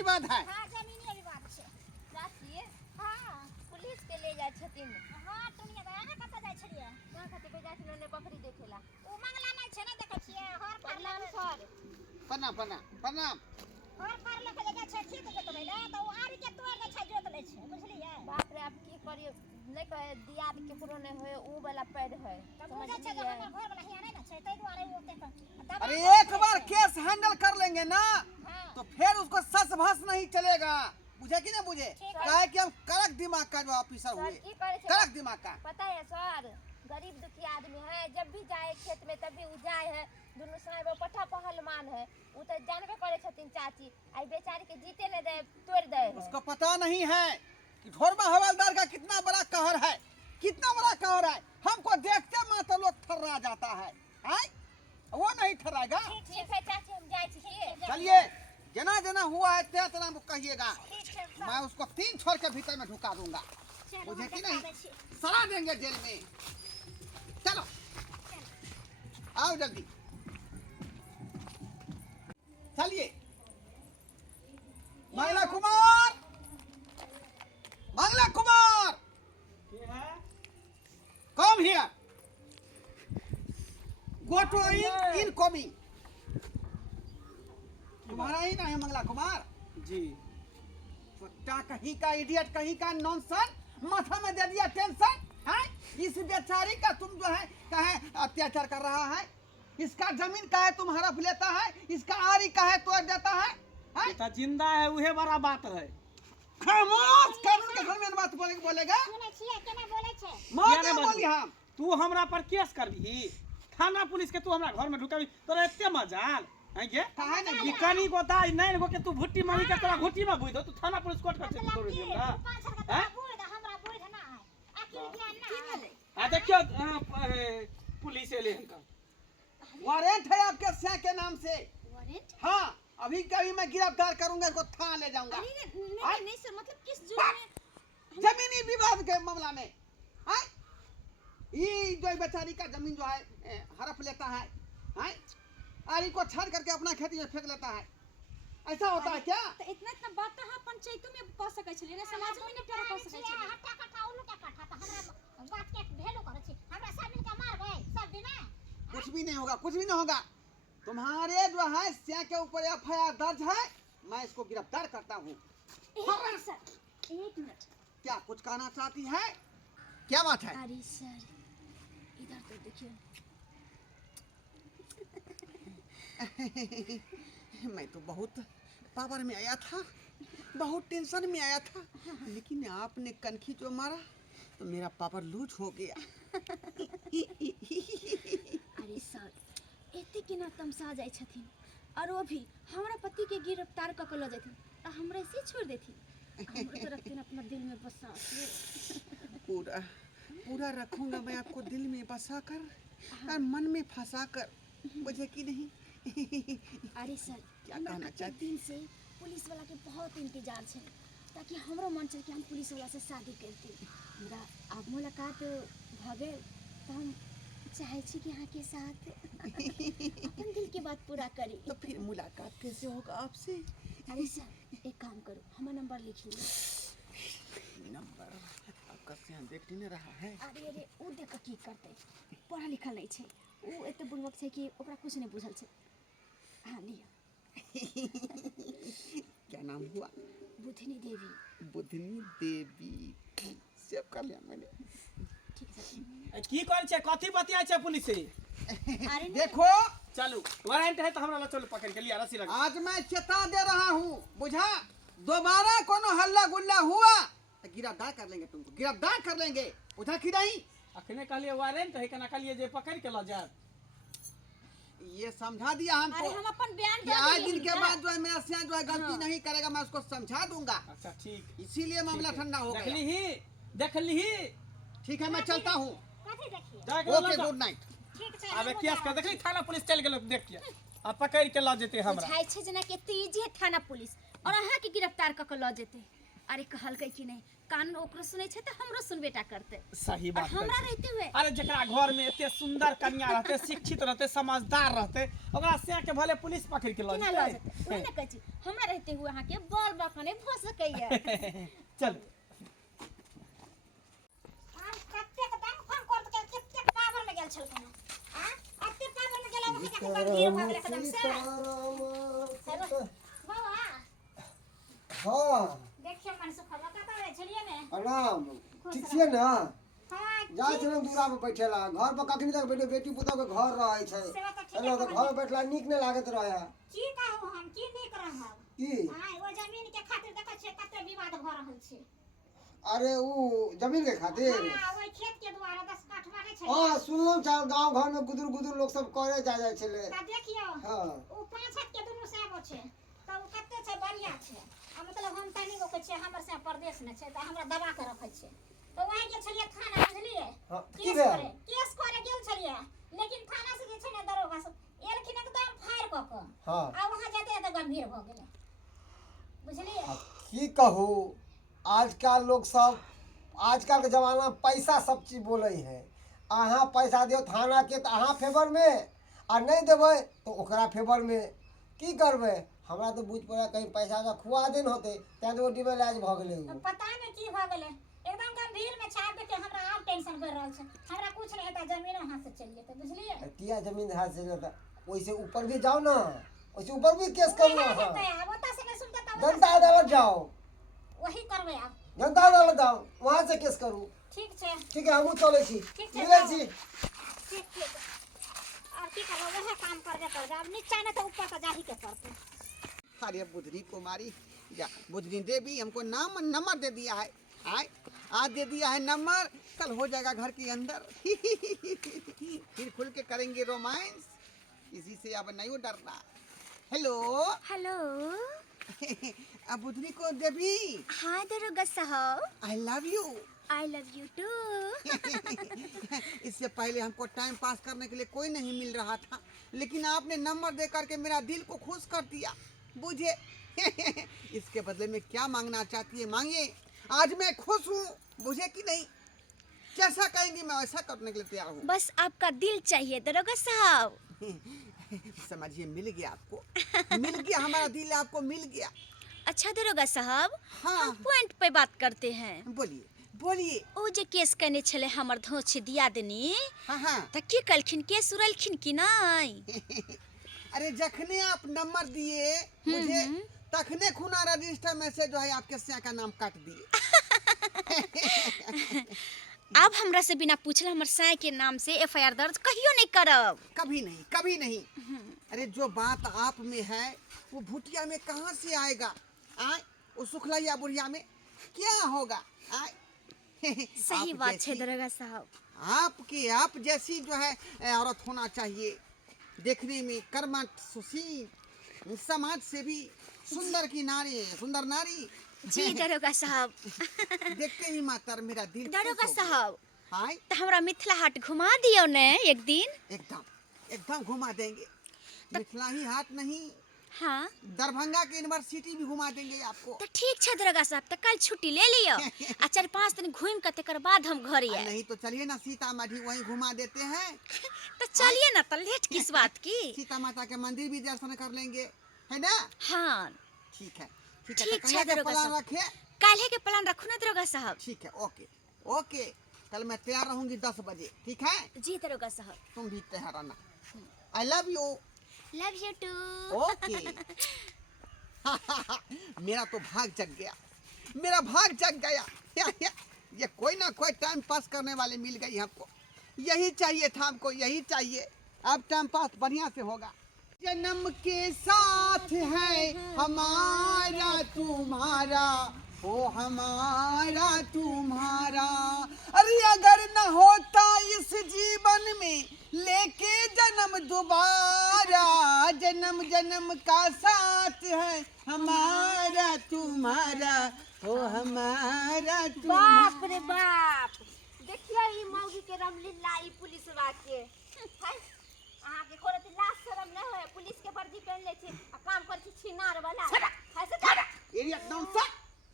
विवाद है। हां जमीनी विवाद छे चाची हां पुलिस के ले जाय छथिन। हां टुनिया दाना कत जाय छलिए कहां खातिर पे जाय छथिन ने बकरी देखेला। ओ मंगला नै छे ना देखै छियै हर प्रणाम सर। प्रणाम प्रणाम प्रणाम। हर फार लेके ले जाय छै ठीक से तो भैला तो आरी के तोड़ दे छै जोत ले छै बुझलिए। बाप रे आप की करियो नहीं कहे दियाद केकरो नहीं होए ऊ वाला पैर है तब बुझै छै जे हमर घर वाला हिया नै ना छै तै दुआरे ओते दबा। अरे एक बार केस हैंडल कर लेंगे ना तो फिर उसको सस भस नहीं चलेगा। बुझे कि नहीं बुझे? काहे कि हम कड़क दिमाग का जो ऑफिसर हुए, की करे छे कड़क दिमाग का। पता है सर गरीब दुखी आदमी है जब भी जाए खेत में तभी उ जाए है दुनु साहब पठा पहलवान है उ तो जानबे करे छथिन चाची आई बेचारी के जीते न दे तोड़ दे है। उसको पता नहीं है कि ढोरमा हवलदार का कितना बड़ा कहर है, कितना बड़ा कहर है। हमको देखते मात्र लोग थर्रा जाता है, हैं? वो नहीं थर्राएगा। ठीक है चाची हम जाए छी। चलिए जना जना हुआ है ते तना कहिएगा, मैं उसको 3 छोर के भीतर में ढुका दूंगा। मुझे कि नहीं सड़ा देंगे जेल में। चलो आओ जल्दी चलिए। Mangla Kumar, Mangla Kumar come here, go to in coming. तुम्हारा ही ना है मंगला कुमार जी। छोटा कहीं का इडियट, कहीं का नॉनसेंस, माथा में दे दिया टेंशन है। इस बेचारी का तुम जो है कहे अत्याचार कर रहा है। इसका जमीन का है तुम हड़प लेता है, इसका आरी का है तोड़ देता है। बेटा जिंदा है उहे बड़ा बात है। खामोश, कानून के घर में बात बोलेगा। सुनै छियै केना बोलै छै मार बोली हम। तू हमरा पर केस करबी, थाना पुलिस के तू हमरा घर में ढुकाबी, तोरा एते मजाल है गे? काहे नहीं ई कनी गोता ई नहीं गो के तू भुट्टी मारी के तोरा घुट्टी में बुझ दो, तू थाना पुलिस कोर्ट कर मतलब छोड़ कि दियो ना। 5 साल का हैं? बूढ़ दा हमरा बूढ़ ना है आखिर ज्ञान ना है। आ देखियो पुलिस एले हन का वारंट है आपके स्या के नाम से। वारंट? हाँ अभी कभी मैं गिरफ्तार करूंगा, इसको थाना ले जाऊंगा। नहीं सर मतलब किस जुर्म में? जमीनी विवाद के मामला में। हैं? ये जो बेचारी का जमीन जो है हड़प लेता है, हैं? आरी को छाड़ करके अपना खेती में फेंक लेता है। ऐसा होता है क्या? तो इतना इतना बात तो पंचायत में कह सकै छलिए ना, समाज में निपटारा कह सकै छलिए। हट्टा कट्ठा उल्लू के कट्ठा तो हमरा बात के भेलू करे छी। हमरा सब मिल के मार गए सब दिन में। कुछ भी नहीं होगा, कुछ भी नहीं होगा। तुम्हारे जो है स्या के ऊपर एफआईआर दर्ज है, मैं इसको गिरफ्तार करता हूँ। Sir 1 minute. क्या कुछ कहना चाहती है? क्या बात है? अरे सर इधर तो देखिए। मैं तो बहुत पावर में आया था, बहुत टेंशन में आया था, लेकिन आपने कनखी जो मारा तो मेरा पावर लूज हो गया। अरे सर एते केना तमसा जाय छथिन और वो भी हमरा पति के गिरफ्तार क के ल जेथिन आ हमरा से छोड़ देथिन। हमरा तो रखते अपना दिल में बसा के। पूरा पूरा रखूंगा मैं आपको दिल में बसा कर और मन में फंसा कर। मुझे कि नहीं? अरे सर क्या हमरा कहना कते चाहती? दिन से पुलिस वाला के बहुत इंतजार छे ताकि हमरो मन छे कि हम पुलिस वाला से शादी करती। हमरा अब मुलाकात भ गेल तो हम चाहे छी कि यहाँ के साथ अपन दिल की बात पूरा करी। तो फिर मुलाकात कैसे होगा आपसे? अरे सर एक काम करो हमारा नंबर लिख लीजिए। नंबर आपका स्या देख नहीं रहा है। अरे अरे उ देख की करते पढ़ा लिखल नहीं छे, उ एते बुड़बक छे कि ओकरा कुछ नहीं बुझल छे। हाँ लिया। क्या नाम हुआ? बुधनी देवी। बुधनी देवी सेव कर लिया मैंने। ठीक है सर। की कर छे कथि बतिया छे पुलिस से? अरे देखो चलो वारंट है तो हमरा ला चलो पकड़ के लिया रस्सी लगा। आज मैं चेता दे रहा हूँ, बुझा? दोबारा कोनो हल्ला गुल्ला हुआ तो गिरफ्तार कर लेंगे, तुमको गिरफ्तार कर लेंगे। बुझा कि नहीं? अखने कहलिए वारंट है केना कहलिए जे पकड़ के ला जा। ये समझा दिया हमको। अरे हम अपन बयान कि दे आज दिए दिन के इनका। बाद जो है मेरा स्या जो है गलती नहीं करेगा, मैं उसको समझा दूंगा। अच्छा ठीक। इसीलिए मामला ठंडा हो गया। देख ली। ठीक है मैं चलता हूँ। कथि देखिए? जाके ओके गुड नाइट। ठीक छै। अबे केस कर देखली थाना पुलिस चल गेल देख के आ पकड़ के ला जेते हमरा। बुझाई छे जना के तेजी है थाना पुलिस और अहाँ के गिरफ्तार क के ल जेते। अरे कहलकै कि नहीं कानून ओकरो सुनै छै त हमरो सुनबेटा करते। सही और बात हमरा कहै छी। रहते हुए अरे जकरा घर में एते सुंदर कन्या रहते, शिक्षित रहते, समझदार रहते, ओकरा से के भले पुलिस पकड़ के ल केना लऽ जेतै ओही ने कहै छी हमरा रहते हुए अहाँ के बड़ बकने भ सकैया। चल हम कतेक दाम फोन कर के कतेक पावर में गेल छलखिन हां अते पावर में गेला वहां जाके बड़ भीड़ भ गेल एकदम से। बाबा हाँ देखिए मन से खला का करे छलिए ने। प्रणाम ठीक छियै ने हां जाइ छलहुँ दूरा पे बैठेला घर पर कखनी तक बैठे बेटी पुतहु के घर रहै छै सेवा त ठीक एना तो घर में बैठला नीक नहीं लागत रहे की कहू हम की नीक रहब। की हां ओ जमीन के खातिर देखै छै कते विवाद भ रहल छै। अरे ऊ जमीन के खातिर हां ओइ खेत के द्वारा 10 काठ मारे छै। हाँ सुनलहुँ चार गांव घर में गुदुर गुदुर लोग सब करे जाय छले ता देखियो हाँ ओ 5 हाथ के दुनु साब छै त ओ कते छै बढ़िया छै। आ मतलब हम तनी गो के छै हमर से परदेश में छै त हमरा दबा के रखै छै। तो वही गेल छलिए थाना बुझलिए हाँ, की केस भेल? करे केस करे गेल छलिए लेकिन थाना से जे छै ने दरोगा सब एलखिन एकदम फायर क के हाँ आ वहां जाते त गंभीर भ गेलै बुझलिए। अब की कहू आजकल लोग सब आजकल के जमाना में पैसा सब चीज बोले है। अहाँ पैसा दियो थाना के तो अहाँ फेवर में आ नहीं देवे तो ओकरा फेवर में की करबे। हमरा तो बुझ पड़ा कहीं पैसा का खुआ दिन होते तैं तो डिबल आज भ गेले तो पता नहीं की भ गेलै एकदम गंभीर में छाप दे के हमरा आब टेंशन कर रहल छै। हमरा कुछ नहीं हेता जमीनो हाथ से चल जेतै बुझलिए। तिया जमीन हाथ से जाता वैसे ऊपर भी जाओ ना वैसे ऊपर भी केस करो ना हाँ। अब ओता से नहीं सुनते तब जनता अदालत जाओ वही करबै आब। जनता अदालत जाओ वहां से केस करू ठीक छै ठीक है हमहू चले छी ठीक छै, मिले जाओ। छी ठीक ठीक और की करबो वह काम कर दे अब नीचा ने तो ऊपर तो जाही के पड़ते। अरे बुधनी कुमारी या बुधनी देवी हमको नंबर दे दिया है। आए आज दे दिया है नंबर कल हो जाएगा घर के अंदर। फिर खुल के करेंगे रोमांस इसी से अब नहीं डरना। हेलो हेलो अब बुधनी को देवी हाँ दरोगा साहब I love you. I love you to. इससे पहले हमको टाइम पास करने के लिए कोई नहीं मिल रहा था लेकिन आपने नंबर दे करके मेरा दिल को खुश कर दिया बुझे। इसके बदले में क्या मांगना चाहती है मांगिए। आज मैं खुश हूँ बुझे कि नहीं। जैसा कहेंगी मैं वैसा करने के लिए तैयार हूँ। बस आपका दिल चाहिए दरोगा साहब। समझिए मिल गया आपको मिल गया हमारा दिल आपको मिल गया। अच्छा दरोगा साहब हाँ। हम पॉइंट पे बात करते हैं। बोलिए बोलिए। ओ जे केस करने छले हमर धोछ दिया देनी हाँ हाँ त की कलखिन केस उड़लखिन कि नहीं। अरे जखने आप नंबर दिए मुझे तखने खुना रजिस्टर में से जो है आपके सिया का नाम काट दिए। अब हमरा से बिना पूछले हमर साय के नाम से एफआईआर दर्ज कहियो नहीं करब। कभी नहीं कभी नहीं। अरे जो बात आप में है वो भुटिया में कहाँ से आएगा। आए वो सुखलैया बुढ़िया में क्या होगा। आए सही आप बात है जैसी- दरोगा साहब। आपकी आप जैसी जो है औरत होना चाहिए देखने में कर्मठ सुशील समाज से भी सुंदर की नारी सुंदर नारी। जी दरोगा साहब। देखते ही मातर मेरा दिल खुश दरोगा हो गया। साहब हाय तो हमरा मिथिला हाट घुमा दियो ने एक दिन। एकदम एकदम घुमा देंगे। मिथिला ही हाट नहीं हाँ दरभंगा के यूनिवर्सिटी भी घुमा देंगे आपको। तो ठीक है दरोगा साहब तो कल छुट्टी ले लियो आ 4-5 दिन घूम के तेकर बाद हम घर आए। नहीं तो चलिए ना सीतामढ़ी वहीं घुमा देते हैं। तो चलिए ना तो लेट किस बात की। सीता माता के मंदिर भी दर्शन कर लेंगे है ना। हाँ ठीक है ठीक तो है कहिया का दरोगा प्लान साहब। रखे। काल्हे के प्लान रखो ना दरोगा साहब। ठीक है ओके ओके कल मैं तैयार रहूंगी 10 बजे ठीक है। जी दरोगा साहब। तुम भी तैयार रहना। I love you. Love you to. Okay. मेरा तो भाग जग गया मेरा भाग जग गया। ये कोई ना कोई टाइम पास करने वाले मिल गई हमको। यही चाहिए था हमको यही चाहिए। अब टाइम पास बढ़िया से होगा। जन्म के साथ है हमारा तुम्हारा ओ हमारा तुम्हारा। अरे अगर न होता इस जीवन में लेके जन्म दोबारा जन्म जन्म का साथ है हमारा तुम्हारा ओ हमारा तुम्हारा। बाप रे बाप देखियो ई मौगी के रमलीला ई पुलिस के है। अहाँ के कोनो लाज शरम न है पुलिस के वर्दी पहन ले छी आ काम कर छी छिनार वाला। ऐसे एरिया नॉनसेंस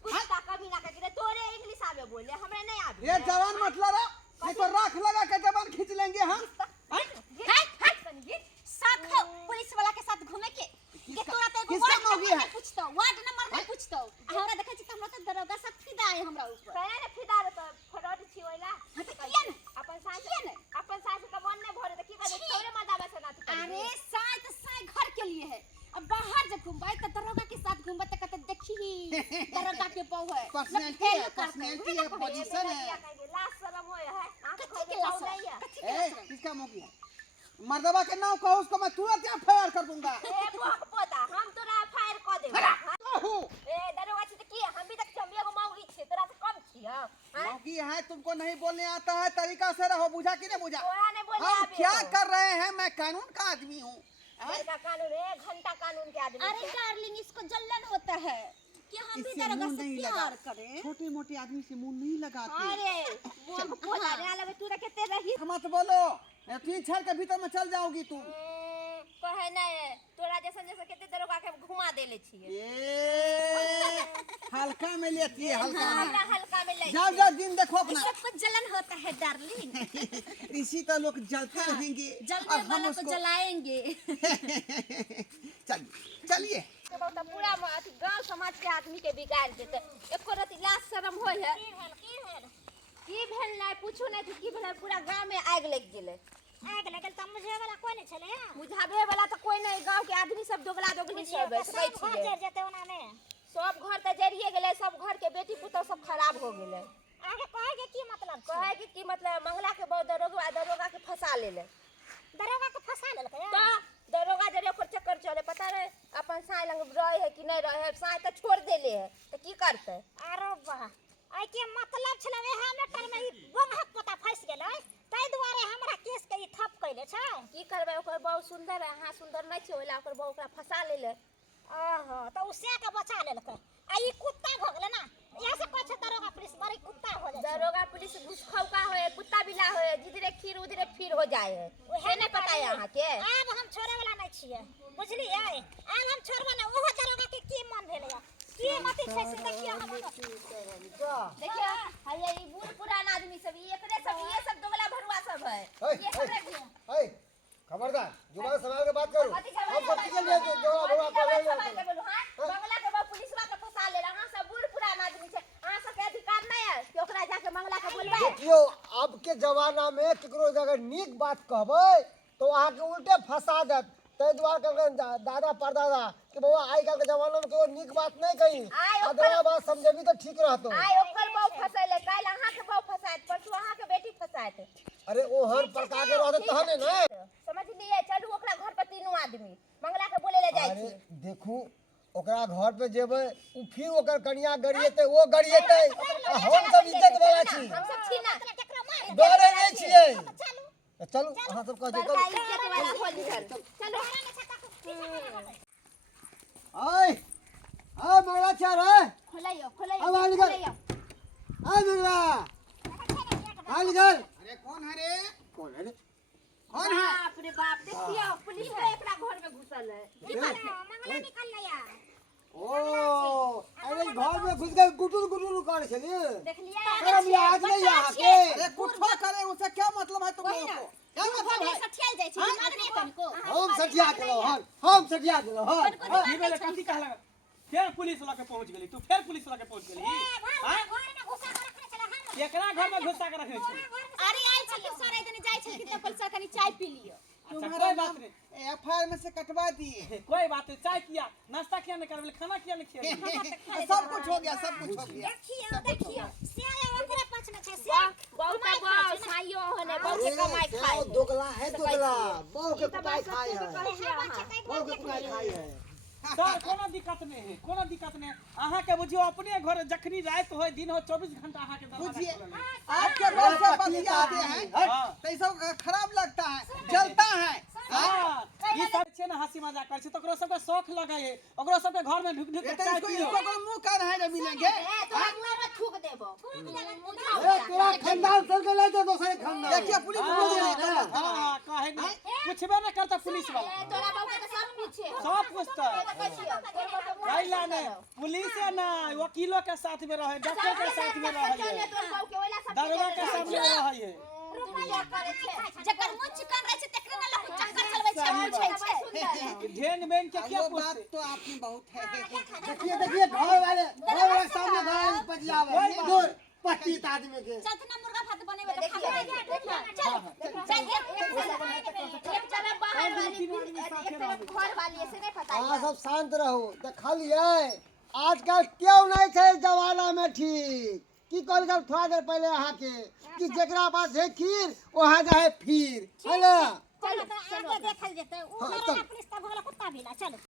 कुछ का कमी ना करे तोरे इंग्लिश आवे बोले हमरे नहीं आवे ये जवान मतलब है नहीं तो राख लगा के जवान खींच लेंगे हम पुलिस वाला के साथ घूमे के तोरा तो किसका मौगी है? पूछतो वार्ड नंबर में पूछतो हमरा देखे छी हमरा तो दरोगा सब फिदा है हमरा ऊपर कहले ने फिदा रे तो फरड छी होइला हां तो किया ने अपन सास का मन नहीं भरे तो की करे तोरे मदावा से ना अरे साई तो साई घर के लिए है अब बाहर जब घूमबाई तो दरोगा के साथ घूमबा तो कहते देखी दरोगा के बहू है पर्सनालिटी है पोजीशन है लास्ट शर्म होए है कथी के लाश है ए किसका मौकी है मर्दबा के नाम कहो उसको मैं तुरंत यहाँ फायर कर दूंगा ए भोग पोता हम तोरा फायर क देब ए दरोगा छी त की हम भी तक हम एगो मौगी छी तोरा से कम छी हां मौकी है तुमको नहीं बोलने आता है तरीका से रहो बुझा कि नहीं बुझा तोरा ने बोले हम आबे क्या कर रहे हैं मैं कानून का आदमी हूँ का कानून है घंटा कानून के आदमी अरे डार्लिंग इसको जल्लन होता है कि हम भी इससे दरोगा मुंह से नहीं प्यार लगा करें छोटे मोटे आदमी से मुंह नहीं लगाते अरे वो पोता रे लगे तू रखते रही मत बोलो तीन छड़ के भीतर में चल जाओगी तुम कहे नहीं तोरा जैसन जैसे केते दरोगा के घुमा देले छिए ये हल्का में लेती है हल्का में हमरा हल्का में ले जाओ जाओ दिन देखो अपना सबको जलन होता है डार्लिंग इसी तरह लोग जलते रहेंगे जलने और हम वाला को उसको जलाएंगे चलिए चलिए तो पूरा अथी गांव समाज के आदमी के बिगाड़ देते एको रति लाज शर्म होय है की भेल नहीं पूछू नहीं की भेल पूरा गांव में आग लग गेले आग लगल त मुझे वाला कोई नहीं छले बुझाबे वाला तो कोई नहीं गांव के आदमी सब दोगला दोगली सब है कहै सब घर छिए जर जेते ओना में सब घर त जरिए गेले सब घर के बेटी पुतौ सब खराब हो गेले आगे कहे के की मतलब छै कहे कि मतलब मंगला के बहुत दरोगा के फंसा लेले दरोगा के फंसा लेलकै तो दरोगा जरे ओकर चक्कर चले पता रहे अपन साय लंग रहे है कि नहीं रहे है साय तो छोड़ देले है तो की करते अरे वाह आई के मतलब छले एहा मैटर में ई बोंघक पोता फंस गेलै तै दुआरे हमरा केस के ई ठप कइले छै की करबे ओकर बहुत सुंदर है हां सुंदर नहीं छै ओला ओकर बहुत ओकरा फंसा लेले ओहो तो उसे के बचा लेलकै आ ई कुत्ता भ गेलै ना ऐसे कहै छै दरोगा पुलिस बड़ी कुत्ता हो जाइ छै दरोगा पुलिस घुसखौका होए कुत्ता बिला होए जिधरे खीर उधरे फिर हो जाए है से नहीं पता है यहाँ के आब हम छोड़े वाला नहीं छियै बुझलियै आब हम छोड़बा ना ओहो दरोगा के की मन भेलै की मति छै से देखियो हम देखियो हये ई बूढ़ पुरान आदमी सब ई एकरे सब ये सब दोगला भरुआ सब है ये सब रखियो खबरदार जुबान संभाल के बात करो हम सब के लिए जो बड़ा कर मंगला के बाद पुलिसवा के फंसा ले रहा सब बूढ़ पुरान आदमी छै अहाँ सब के अधिकार नहीं है कि ओकरा जाके मंगला के बोलबे देखियो अब के जमाना में केकरो अगर नीक बात कहबै तो अहाँ के उल्टे फंसा देत तै दुआरे कहलकै दादा परदादा कि बाबा आइ काल के जमाना में कोई नीक बात नहीं कही अदरा बात समझेबी तो ठीक रहतो आइ ओकर बहु फसैले काल अहाँ के बहु फसायत परसू अहाँ के बेटी फसायत अरे ओहर प्रकार के रहत तहने ना समझ लिए चलू ओकरा घर पर तीनों आदमी मंगला के बोले ले जाय अरे छी देखू ओकरा घर पे जेबै उ फिर ओकर कनिया गरिएते वो गरिएते हम सब इज्जत वाला छी हम सब छी ना डरे नहीं छियै चलू अहाँ सब कह बड़का इज्जत वाला होली घर चलो ओए आ मंगला चार है खोलाइयो अब आ निकल आ मंगला आ निकल अरे कौन है रे कौन है रे कौन है बाप रे बाप देखियो पुलिस वाला एकरा घर में घुसल है मंगला निकल लिया ओ अरे घर में घुस के गुटुर गुटुर करे छली देख लिया शर्म लाज नहीं यहाँ के अरे कुत्ता करे उसे क्या मतलब है तुम लोगों को क्या मतलब है सठियाल जाइ छै मारने तनको हम सटिया गेलो हम सटिया गेलो ई बेले कथी कहला फिर पुलिस वाला के पहुंच गेली तू फिर पुलिस वाला के पहुंच गेली हां घर में घुसा के रखने छले हम एकरा घर में घुसा के रखे छी अरे आइ छलिए सर इतने जाइ छै कि तपल सर कनी चाय पी लियो अच्छा तुम्हारा कोई बात नाम नहीं एफआईआर में से कटवा दिए कोई बात नहीं चाय किया नाश्ता किया नहीं करबे खाना किया नहीं खिया सब कुछ हो गया सब कुछ हो गया देखियो से ओकरा पछ में छै से बहुत बहुत साइयो होने बहुत के कमाई खाए अरे दोगला है दोगला बहु के कुटाई खाई है बहु के कुटाई खाई है सर कोनो दिक्कत नहीं है कोनो दिक्कत नहीं अहाँ के बुझियो अपने घर जखनी रात होय दिन हो 24 घंटा अहाँ के बुझिए दरवाजा आपके घर से बतियाते हैं हां तो ये सब खराब लगता है जलता है हां ये सब छियै ना हंसी मजाक करै छै तो ओकरो सबके शौक लगे है ओकरो सबके घर में ढुक ढुक के चाय इसको पियो इसको मुंह कर है रे मिलेंगे तोरा मुंह में थूक देबो ए तोरा खानदान चल के ले जा दूसरे खानदान देखिए पुलिस बोल रही है हां काहे नहीं पूछबे ना करता पुलिस वाला तोरा बाबू के सब पूछे सब पूछता कैला ने पुलिस है ना वकीलों के साथ में रहे डॉक्टर के साथ में रहे दरोगा के सामने रहे रुपया करे छै जकर मुंह चिकन रहे छै तकरे ना लोग चक्कर चलबै छै सुंदर ढेन बेन के क्या वो बात पूछते तो आपने बहुत है देखिए घर वाले सामने घर वाले पजियावे दूर 25 आदमी के चतना मुर्गा भात बनेबे तो खा एक जना बाहर वाली एक तरफ घर वाली ऐसे नहीं पता अहाँ सब शांत रहो देखलिए आजकल क्यों नहीं थे जमाना में ठीक की कहल गल थोड़ा देर पहले अहाँ के कि जेकरा पास है खीर वहाँ जाए फिर है ना चलो आगे देखल जेतै उ हाँ, पुलिस तब होला कुत्ता भी ना चलो